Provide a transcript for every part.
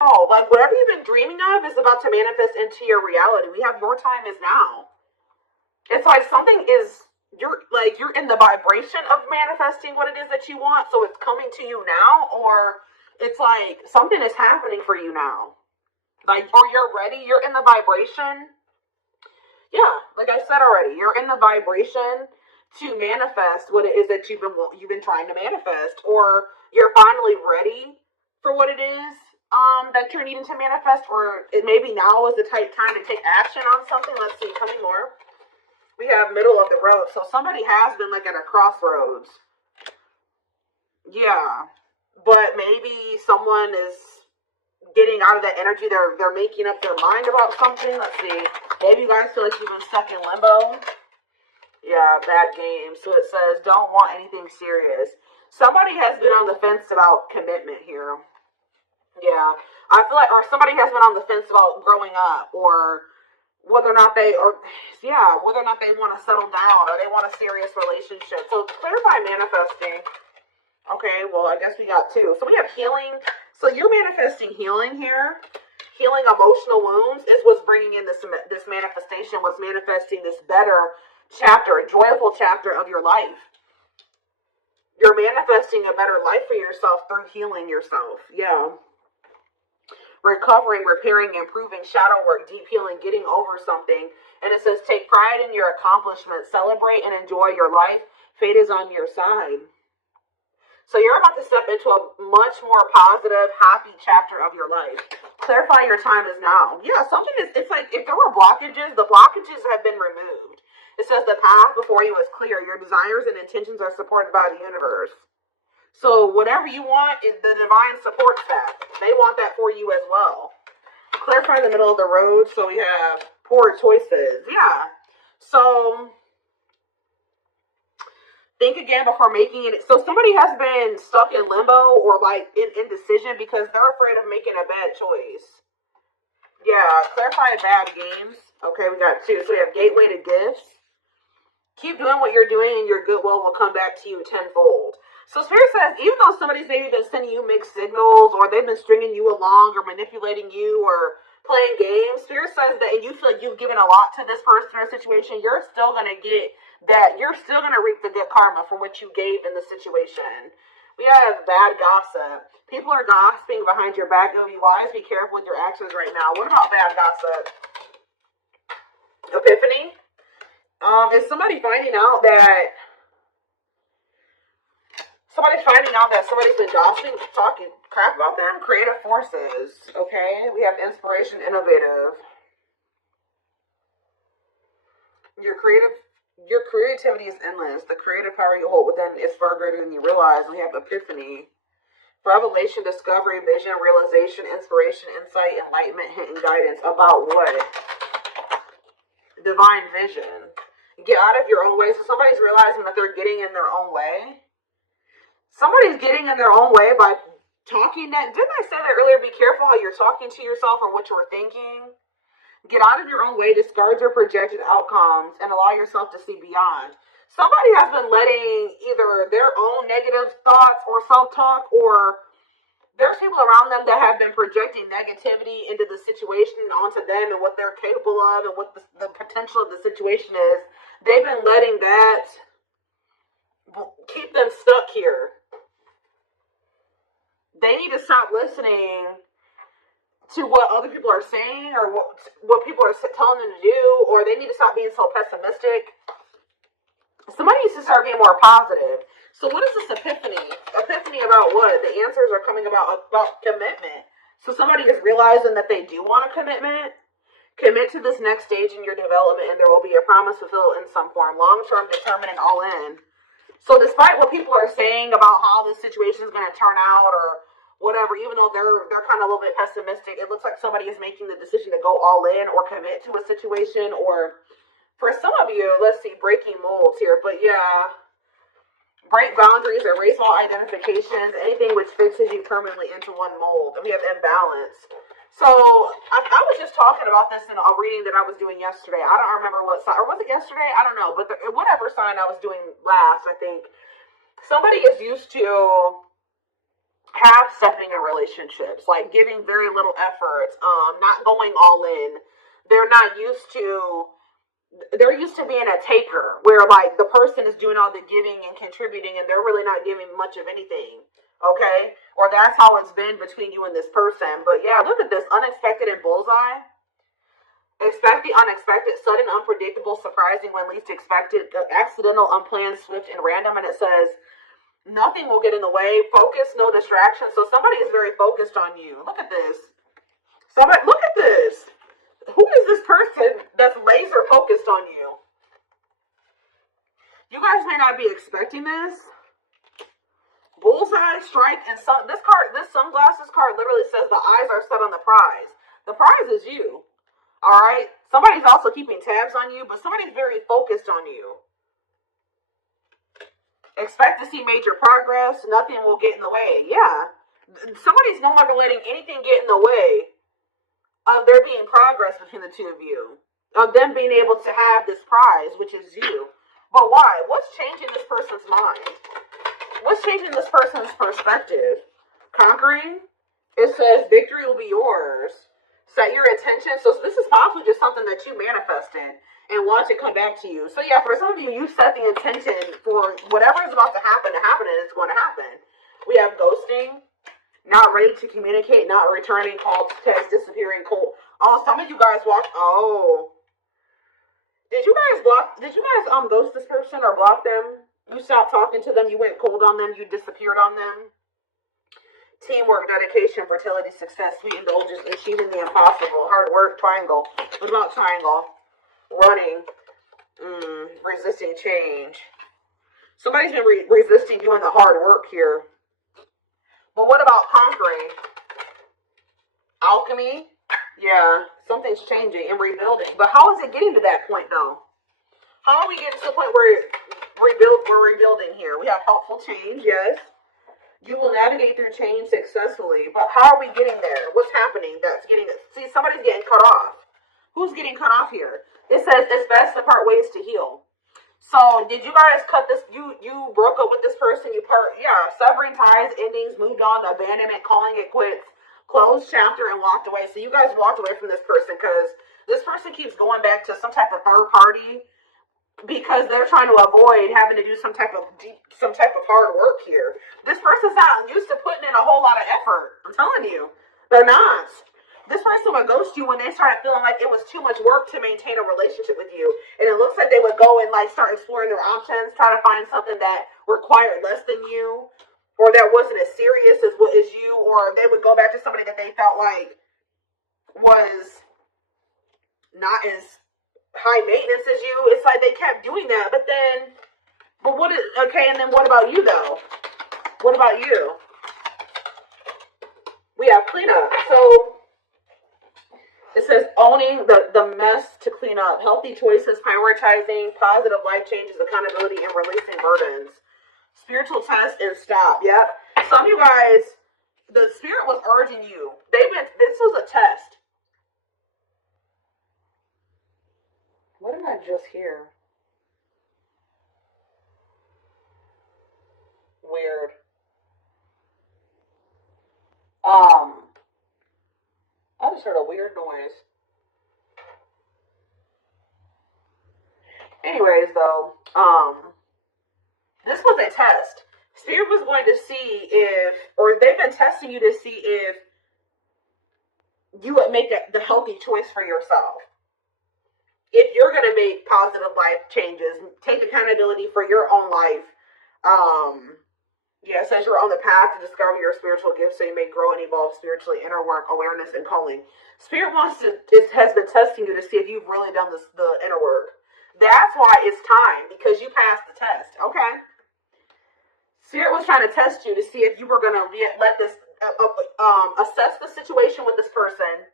Oh, like whatever you've been dreaming of is about to manifest into your reality. We have your time is now. It's like something is you're in the vibration of manifesting what it is that you want, so it's coming to you now, or it's like something is happening for you now. Like, or you're ready, you're in the vibration. Yeah, like I said already, you're in the vibration to manifest what it is that you've been trying to manifest, or you're finally ready for what it is that you're needing to manifest, or it maybe now is the time to take action on something. Let's see, tell me more. We have middle of the road, so somebody has been like at a crossroads. Yeah, but maybe someone is getting out of that energy. They're making up their mind about something. Let's see. Maybe you guys feel like you've been stuck in limbo. Yeah, bad game. So it says don't want anything serious. Somebody has been on the fence about commitment here. Yeah, I feel like, or somebody has been on the fence about growing up, or whether or not whether or not they want to settle down or they want a serious relationship. So clarify manifesting. Okay, well, I guess we got two. So we have healing. So you're manifesting healing here. Healing emotional wounds is what's bringing in this manifestation, what's manifesting this better chapter, a joyful chapter of your life. You're manifesting a better life for yourself through healing yourself. Yeah. Recovering, repairing, improving, shadow work, deep healing, getting over something. And it says, take pride in your accomplishments, celebrate and enjoy your life. Fate is on your side. So you're about to step into a much more positive, happy chapter of your life. Clarify your time is now. Yeah, it's like if there were blockages, the blockages have been removed. It says the path before you is clear. Your desires and intentions are supported by the universe. So whatever you want, the divine supports that. They want that for you as well. Clarify the middle of the road. So we have poor choices. Yeah. So think again before making it. So somebody has been stuck in limbo or like in indecision because they're afraid of making a bad choice. Yeah, clarify bad games. Okay, we got two. So we have gateway to gifts. Keep doing what you're doing and your goodwill will come back to you tenfold. So Spirit says, even though somebody's maybe been sending you mixed signals or they've been stringing you along or manipulating you or playing games, Spirit says that and you feel like you've given a lot to this person or situation, you're still going to get that. You're still going to reap the good karma for what you gave in the situation. We have bad gossip. People are gossiping behind your back. Go be wise. Be careful with your actions right now. What about bad gossip? Epiphany. Is somebody finding out that somebody's been gossiping, talking crap about them? Creative forces. Okay, we have inspiration, innovative. Your creativity is endless. The creative power you hold within is far greater than you realize. We have epiphany, revelation, discovery, vision, realization, inspiration, insight, enlightenment, hint, and guidance. About what? Divine vision. Get out of your own way. So somebody's realizing that they're getting in their own way. Somebody's getting in their own way by talking that. Didn't I say that earlier? Be careful how you're talking to yourself or what you're thinking. Get out of your own way, discard your projected outcomes, and allow yourself to see beyond. Somebody has been letting either their own negative thoughts or self-talk, or there's people around them that have been projecting negativity into the situation onto them and what they're capable of and what the potential of the situation is. They've been letting that keep them stuck here. They need to stop listening to what other people are saying or what people are telling them to do, or they need to stop being so pessimistic. Somebody needs to start being more positive. So what is this epiphany? Epiphany about what? The answers are coming about commitment. So somebody is realizing that they do want a commitment. Commit to this next stage in your development and there will be a promise fulfilled in some form. Long-term, determined, and all in. So despite what people are saying about how this situation is going to turn out or whatever, even though they're kind of a little bit pessimistic, it looks like somebody is making the decision to go all in or commit to a situation. Or for some of you, let's see, breaking molds here. But yeah, break boundaries, erase all identifications, anything which fixes you permanently into one mold. And we have imbalance. So I was just talking about this in a reading that I was doing yesterday. I don't remember what sign, or was it yesterday? I don't know. But whatever sign I was doing last, I think somebody is used to half-stepping in relationships, like giving very little effort, not going all in. They're not used to, they're used to being a taker, where like the person is doing all the giving and contributing and they're really not giving much of anything. Okay? Or that's how it's been between you and this person. But yeah, look at this, unexpected and bullseye. Expect the unexpected, sudden, unpredictable, surprising when least expected, accidental, unplanned, swift, and random. And it says, nothing will get in the way. Focus, no distraction. So somebody is very focused on you. Look at this. Somebody, look at this. Who is this person that's laser focused on you? You guys may not be expecting this. Bullseye, strike, and this card, this sunglasses card literally says the eyes are set on the prize. The prize is you. All right? Somebody's also keeping tabs on you, but somebody's very focused on you. Expect to see major progress. Nothing will get in the way. Yeah. Somebody's no longer letting anything get in the way of there being progress between the two of you. Of them being able to have this prize, which is you. But why? What's changing this person's mind? What's changing this person's perspective? Conquering? It says victory will be yours. Set your intention. So this is possibly just something that you manifested and watch it come back to you. So yeah, for some of you, you set the intention for whatever is about to happen, and it's going to happen. We have ghosting, not ready to communicate, not returning calls, text, disappearing, cold. Oh, some of you guys walked. Oh, did you guys ghost this person or block them? You stopped talking to them. You went cold on them. You disappeared on them. Teamwork, dedication, fertility, success, sweet indulgence, achieving the impossible, hard work, triangle. What about triangle? Running, resisting change. Somebody's been resisting doing the hard work here. But what about conquering? Alchemy? Yeah, something's changing and rebuilding. But how is it getting to that point, though? How are we getting to the point where we're rebuilding here? We have helpful change, yes. You will navigate through change successfully. But how are we getting there? What's happening that's getting it? See, somebody's getting cut off. Who's getting cut off here? It says it's best to part ways to heal. So did you guys cut this? You broke up with this person. Severing ties, endings, moved on, abandonment, calling it quits, closed chapter, and walked away. So you guys walked away from this person because this person keeps going back to some type of third party because they're trying to avoid having to do some type of hard work here. This person's not used to putting in a whole lot of effort. I'm telling you, they're not. This person would ghost you when they started feeling like it was too much work to maintain a relationship with you. And it looks like they would go and like start exploring their options, try to find something that required less than you, or that wasn't as serious as you, or they would go back to somebody that they felt like was not as high maintenance as you. It's like they kept doing that, and then what about you though? What about you? We have cleanup. So it says owning the mess to clean up, healthy choices, prioritizing, positive life changes, accountability, and releasing burdens. Spiritual test and stop. Yep. Some of you guys, the spirit was urging you. This was a test. What did I just hear? Weird. I just heard a weird noise. Anyways, though, this was a test. Spirit was going to see they've been testing you to see if you would make the healthy choice for yourself. If you're going to make positive life changes, take accountability for your own life. It says you're on the path to discover your spiritual gifts so you may grow and evolve spiritually, inner work, awareness, and calling. Spirit has been testing you to see if you've really done the inner work. That's why it's time, because you passed the test, okay? Spirit was trying to test you to see if you were going to let this, assess the situation with this person,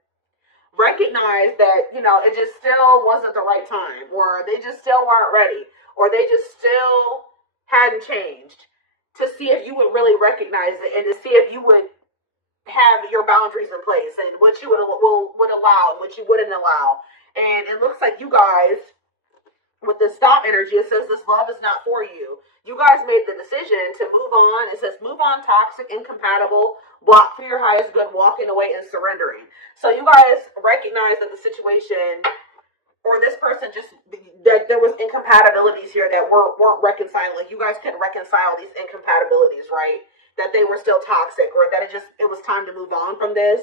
recognize that, it just still wasn't the right time, or they just still weren't ready, or they just still hadn't changed, to see if you would really recognize it and to see if you would have your boundaries in place and what you would allow and what you wouldn't allow. And it looks like you guys with the stop energy, it says this love is not for you. You guys made the decision to move on. It says move on, toxic, incompatible, block for your highest good, walking away and surrendering. So you guys recognize that the situation or this person just, that there was incompatibilities here that weren't reconciling. Like you guys couldn't reconcile these incompatibilities, right? That they were still toxic, or that it was time to move on from this.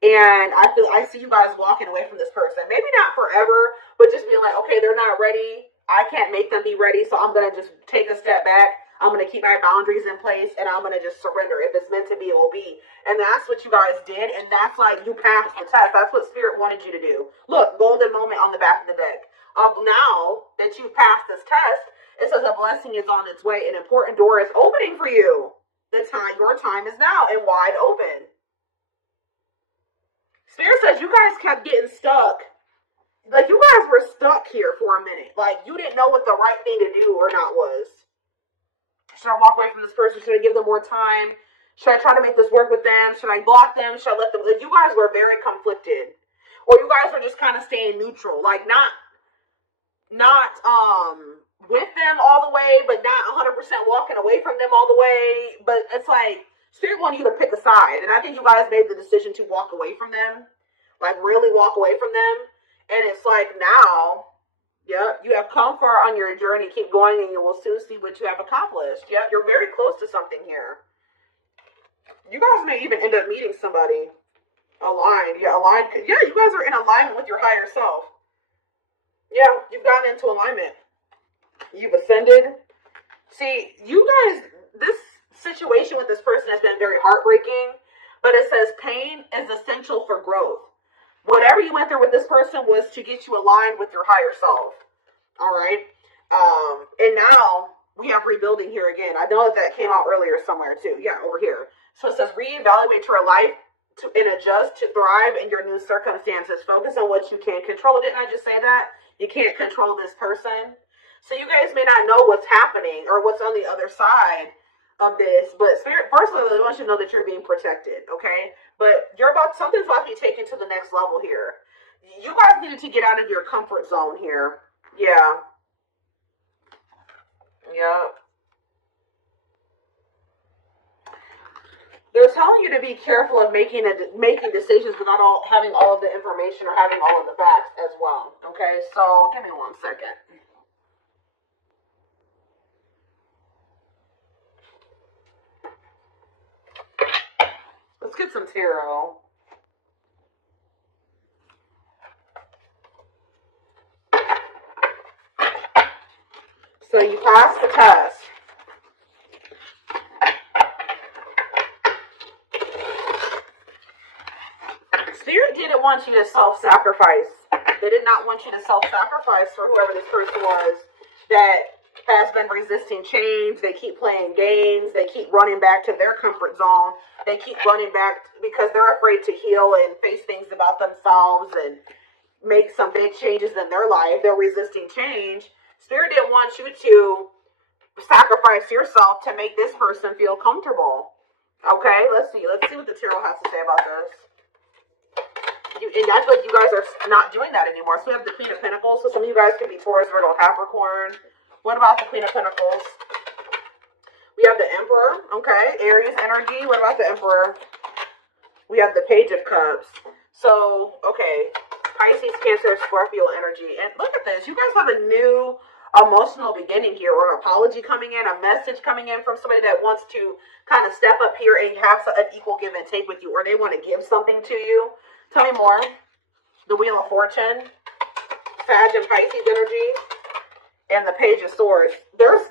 And I see you guys walking away from this person. Maybe not forever, but just being like, okay, they're not ready. I can't make them be ready, so I'm going to just take a step back. I'm going to keep my boundaries in place, and I'm going to just surrender. If it's meant to be, it will be. And that's what you guys did, and that's like you passed the test. That's what Spirit wanted you to do. Look, golden moment on the back of the deck. Now that you've passed this test, it says a blessing is on its way. An important door is opening for you. Your time is now and wide open. Spirit says you guys kept getting stuck. Like, you guys were stuck here for a minute. Like, you didn't know what the right thing to do or not was. Should I walk away from this person? Should I give them more time? Should I try to make this work with them? Should I block them? Should I let them? Like, you guys were very conflicted. Or you guys were just kind of staying neutral. Like, not with them all the way, but not 100% walking away from them all the way. But it's like, Spirit wanted you to pick a side. And I think you guys made the decision to walk away from them. Like, really walk away from them. And it's like now, yeah, you have come far on your journey. Keep going and you will soon see what you have accomplished. Yeah, you're very close to something here. You guys may even end up meeting somebody aligned. Yeah, aligned. Yeah, you guys are in alignment with your higher self. Yeah, you've gotten into alignment. You've ascended. See, you guys, this situation with this person has been very heartbreaking, but it says pain is essential for growth. Whatever you went through with this person was to get you aligned with your higher self. All right. And now we have rebuilding here again. I know that came out earlier somewhere too. Yeah, over here. So it says reevaluate your life and adjust to thrive in your new circumstances. Focus on what you can control. Didn't I just say that? You can't control this person. So you guys may not know what's happening or what's on the other side of this, but Spirit, personally, I want you to know that you're being protected, okay? But something's about to be taken to the next level here. You guys needed to get out of your comfort zone here. Yeah. Yeah. They're telling you to be careful of making decisions without having all of the information or having all of the facts as well, okay? So, give me 1 second. Let's get some tarot. So you passed the test. Spirit didn't want you to self-sacrifice. They did not want you to self-sacrifice for whoever this person was that has been resisting change. They keep playing games. They keep running back to their comfort zone. They keep running back because they're afraid to heal and face things about themselves and make some big changes in their life. They're resisting change. Spirit didn't want you to sacrifice yourself to make this person feel comfortable. Okay, let's see. Let's see what the tarot has to say about this. And I feel like you guys are not doing that anymore. So we have the Queen of Pentacles. So some of you guys could be Taurus, Virgo, Capricorn. What about the Queen of Pentacles? We have the Emperor, okay, Aries energy. What about the Emperor? We have the Page of Cups. So, okay, Pisces, Cancer, Scorpio energy. And look at this. You guys have a new emotional beginning here, or an apology coming in, a message coming in from somebody that wants to kind of step up here and have an equal give and take with you, or they want to give something to you. Tell me more. The Wheel of Fortune, Sag and Pisces energy, and the Page of Swords. There's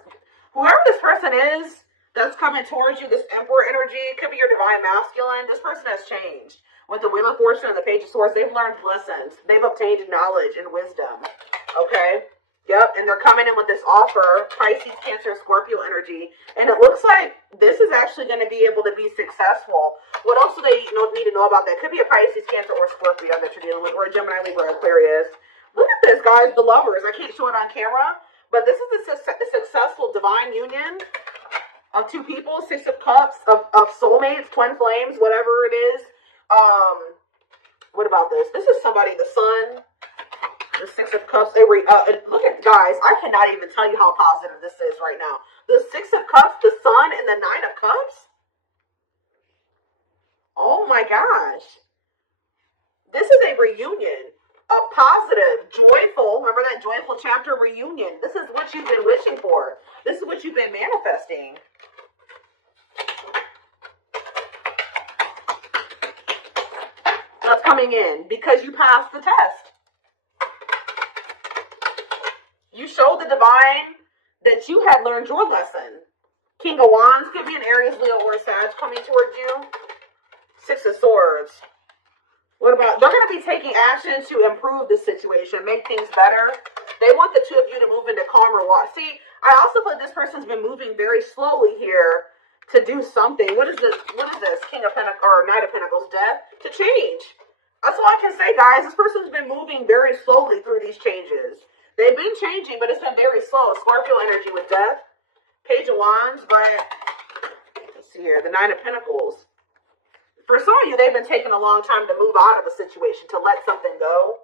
whoever this person is that's coming towards you, this Emperor energy, could be your divine masculine. This person has changed. With the Wheel of Fortune and the Page of Swords, they've learned lessons. They've obtained knowledge and wisdom. Okay? Yep, and they're coming in with this offer, Pisces, Cancer, Scorpio energy. And it looks like this is actually going to be able to be successful. What else do they need to know about that? Could be a Pisces, Cancer, or Scorpio that you're dealing with, or a Gemini, Libra, Aquarius. Look at this, guys, the Lovers. I can't show it on camera, but this is the successful divine union of two people, Six of Cups, of soulmates, twin flames, whatever it is. What about this? This is somebody, the Sun, The Six of Cups. Look at, guys, I cannot even tell you how positive this is right now. The Six of Cups, the Sun, and the Nine of Cups. Oh my gosh. This is a reunion. A positive, joyful, remember that joyful chapter, reunion. This is what you've been wishing for. This is what you've been manifesting. That's coming in because you passed the test. You showed the divine that you had learned your lesson. King of Wands could be an Aries, Leo, or Sag coming towards you. Six of Swords. What about, they're going to be taking action to improve the situation, make things better. They want the two of you to move into calmer water. See, I also feel this person's been moving very slowly here to do something. What is this? What is this? King of Pentacles, or Knight of Pentacles, death? To change. That's all I can say, guys. This person's been moving very slowly through these changes. They've been changing, but it's been very slow. Scorpio energy with death. Page of Wands, but let's see here. The Nine of Pentacles. For some of you, they've been taking a long time to move out of a situation, to let something go.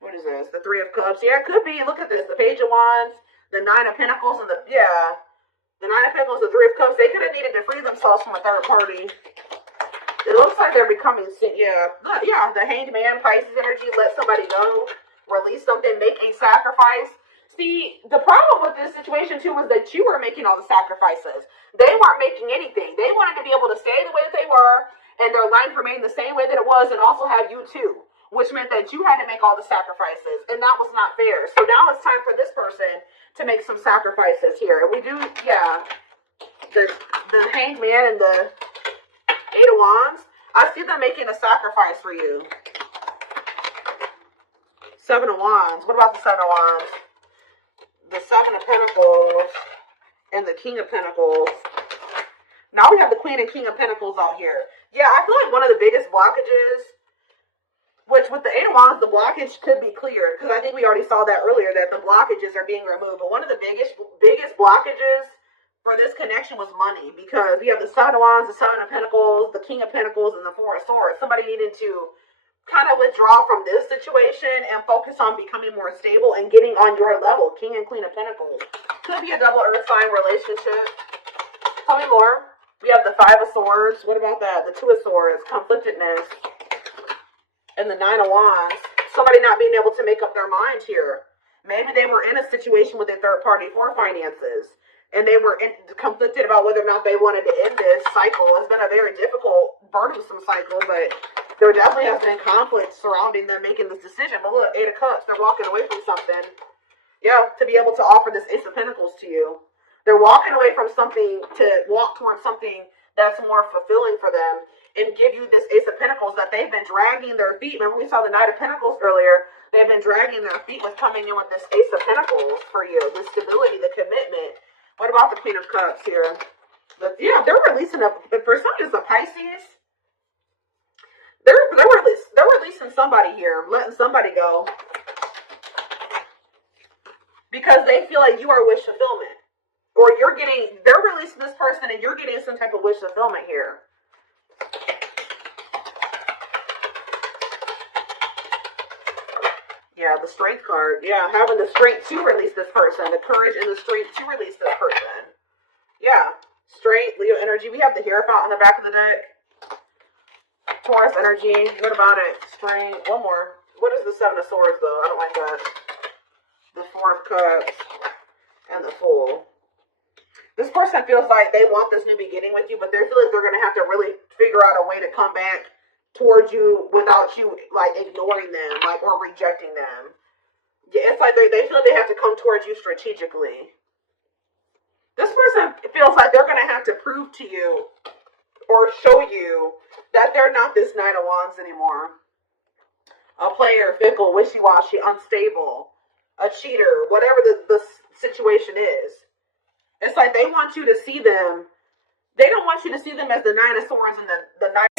What is this? The Three of Cups. Yeah, it could be. Look at this. The Page of Wands, the Nine of Pentacles, and the Nine of Pentacles, the Three of Cups. They could have needed to free themselves from a third party. It looks like they're becoming, the Hanged Man, Pisces energy. Let somebody go. Release something. Make a sacrifice. See, the problem with this situation, too, was that you were making all the sacrifices. They weren't making anything. They wanted to be able to stay the way that they were, and their life remained the same way that it was, and also have you too, which meant that you had to make all the sacrifices, and that was not fair. So now it's time for this person to make some sacrifices here. And we do, the Hanged Man and the Eight of Wands. I see them making a sacrifice for you. Seven of Wands. What about the Seven of Wands? The Seven of Pentacles and the King of Pentacles. Now we have the Queen and King of Pentacles out here. Yeah, I feel like one of the biggest blockages, which with the Eight of Wands, the blockage could be cleared, because I think we already saw that earlier, that the blockages are being removed. But one of the biggest blockages for this connection was money, because we have the Seven of Wands, the Seven of Pentacles, the King of Pentacles, and the Four of Swords. Somebody needed to kind of withdraw from this situation and focus on becoming more stable and getting on your level. King and Queen of Pentacles. Could be a double earth sign relationship. Tell me more. We have the Five of Swords. What about that? The Two of Swords. Conflictedness. And the Nine of Wands. Somebody not being able to make up their mind here. Maybe they were in a situation with a third party for finances, and they were conflicted about whether or not they wanted to end this cycle. It's been a very difficult, burdensome cycle, but there definitely has been conflict surrounding them making this decision. But look, Eight of Cups, they're walking away from something. Yeah, to be able to offer this Ace of Pentacles to you. They're walking away from something to walk towards something that's more fulfilling for them and give you this Ace of Pentacles that they've been dragging their feet. Remember, we saw the Knight of Pentacles earlier. They've been dragging their feet with coming in with this Ace of Pentacles for you. The stability, the commitment. What about the Queen of Cups here? But yeah, they're releasing for some it's a Pisces. They're releasing somebody here, letting somebody go, because they feel like you are wish fulfillment. Or they're releasing this person and you're getting some type of wish fulfillment here. Yeah, the Strength card. Yeah, having the strength to release this person. The courage and the strength to release this person. Yeah, strength, Leo energy. We have the Hierophant in the back of the deck. Taurus energy. What about it? Strength. One more. What is the Seven of Swords, though? I don't like that. The Four of Cups and the Fool. This person feels like they want this new beginning with you, but they feel like they're going to have to really figure out a way to come back towards you without you, like, ignoring them, like, or rejecting them. Yeah, it's like they feel like they have to come towards you strategically. This person feels like they're going to have to prove to you or show you that they're not this Knight of Wands anymore. A player, fickle, wishy-washy, unstable, a cheater, whatever the situation is. It's like they want you to see them. They don't want you to see them as the Nine of Swords and the Knight